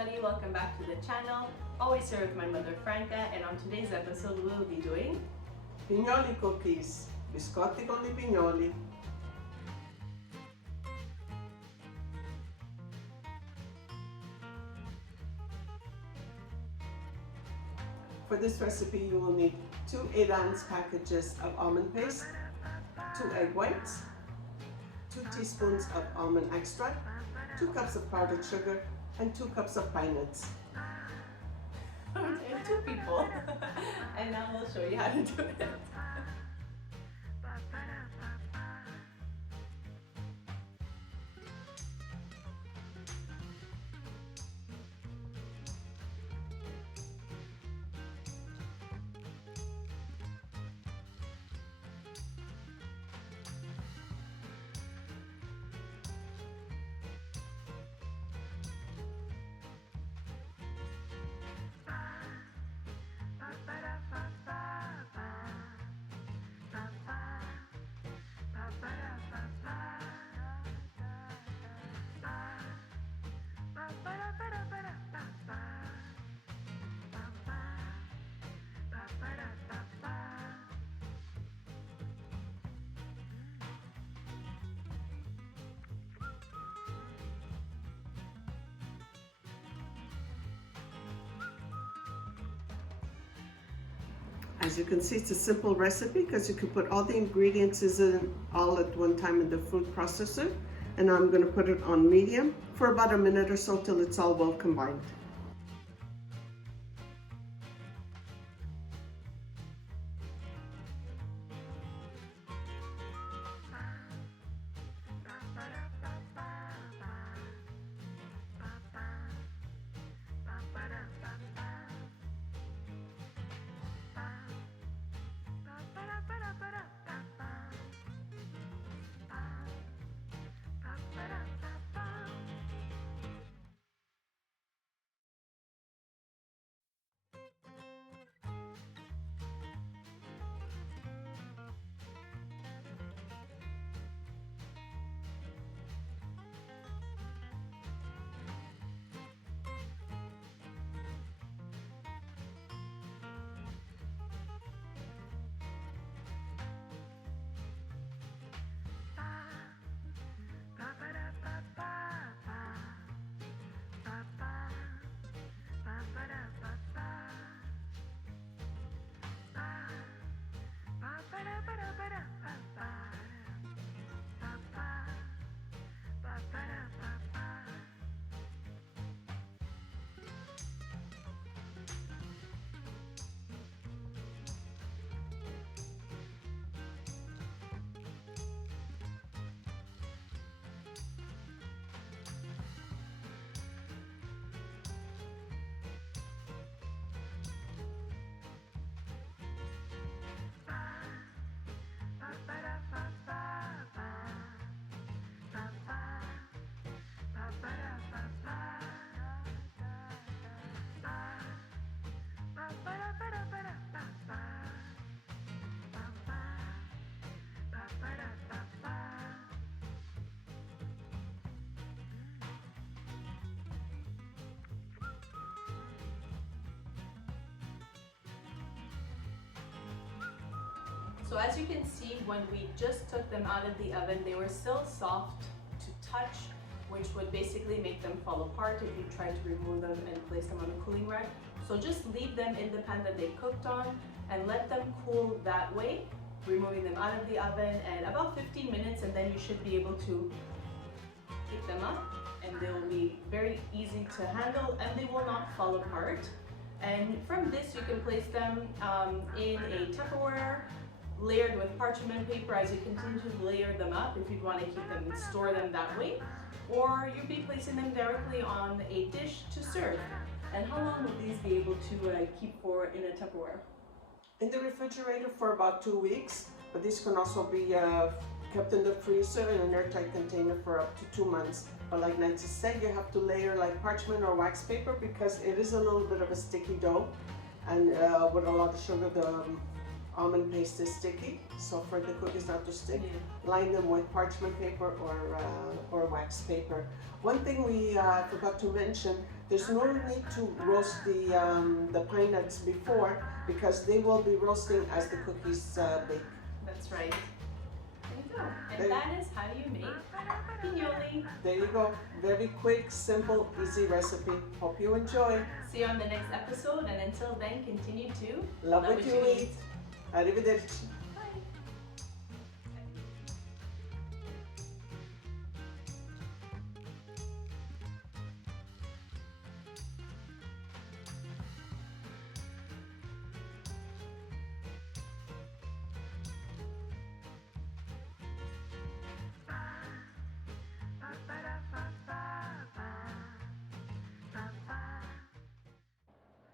everybody, welcome back to the channel. Always here with my mother Franca, and on today's episode we will be doing Pignioli cookies, biscotti con i pignoli. For this recipe you will need 2 8-ounce packages of almond paste, 2 egg whites, 2 teaspoons of almond extract, 2 cups of powdered sugar, and 2 cups of pine nuts. and 2 people. And now we'll show you how to do it. As you can see, it's a simple recipe because you can put all the ingredients in all at one time in the food processor. And I'm going to put it on medium for about a minute or so till it's all well combined. So as you can see, when we just took them out of the oven, they were still soft to touch, which would basically make them fall apart if you tried to remove them and place them on a cooling rack. So just leave them in the pan that they cooked on and let them cool that way, removing them out of the oven, and about 15 minutes, and then you should be able to pick them up and they will be very easy to handle and they will not fall apart. And from this you can place them in a Tupperware layered with parchment paper as you continue to layer them up if you'd want to keep them and store them that way, or you'd be placing them directly on a dish to serve. And how long would these be able to keep for in a Tupperware? In the refrigerator for about 2 weeks, but these can also be kept in the freezer in an airtight container for up to 2 months. But like Nancy said, you have to layer like parchment or wax paper because it is a little bit of a sticky dough, and with a lot of sugar, the almond paste is sticky, so for the cookies not to stick, line them with parchment paper or wax paper. One thing we forgot to mention, there's no need to roast the pine nuts before because they will be roasting as the cookies bake. That's right. There you go. And that is how you make Pignioli. There you go. Very quick, simple, easy recipe. Hope you enjoy. See you on the next episode, and until then, continue to Love what you eat. Arrivederci. Bye.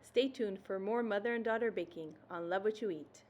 Stay tuned for more mother and daughter baking on Love What You Eat.